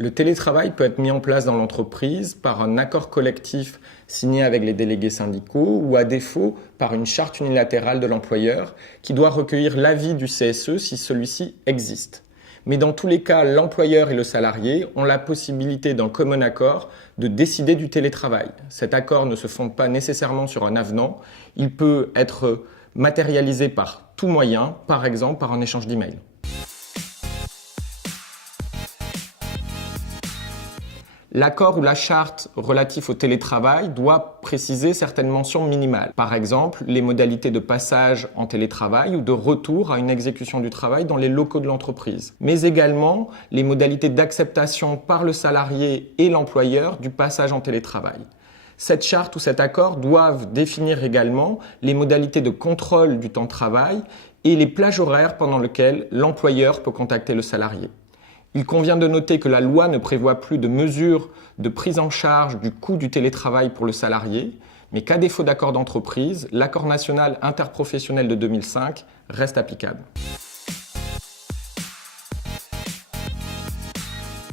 Le télétravail peut être mis en place dans l'entreprise par un accord collectif signé avec les délégués syndicaux ou à défaut par une charte unilatérale de l'employeur qui doit recueillir l'avis du CSE si celui-ci existe. Mais dans tous les cas, l'employeur et le salarié ont la possibilité d'un commun accord de décider du télétravail. Cet accord ne se fonde pas nécessairement sur un avenant, il peut être matérialisé par tout moyen, par exemple par un échange d'emails. L'accord ou la charte relatif au télétravail doit préciser certaines mentions minimales. Par exemple, les modalités de passage en télétravail ou de retour à une exécution du travail dans les locaux de l'entreprise. Mais également les modalités d'acceptation par le salarié et l'employeur du passage en télétravail. Cette charte ou cet accord doivent définir également les modalités de contrôle du temps de travail et les plages horaires pendant lesquelles l'employeur peut contacter le salarié. Il convient de noter que la loi ne prévoit plus de mesures de prise en charge du coût du télétravail pour le salarié, mais qu'à défaut d'accord d'entreprise, l'accord national interprofessionnel de 2005 reste applicable.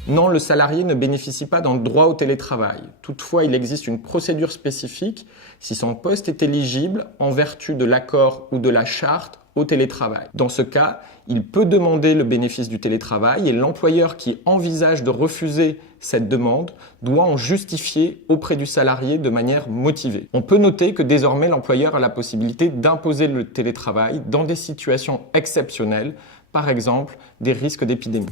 Non, le salarié ne bénéficie pas d'un droit au télétravail. Toutefois, il existe une procédure spécifique si son poste est éligible en vertu de l'accord ou de la charte au télétravail. Dans ce cas, il peut demander le bénéfice du télétravail et l'employeur qui envisage de refuser cette demande doit en justifier auprès du salarié de manière motivée. On peut noter que désormais l'employeur a la possibilité d'imposer le télétravail dans des situations exceptionnelles, par exemple des risques d'épidémie.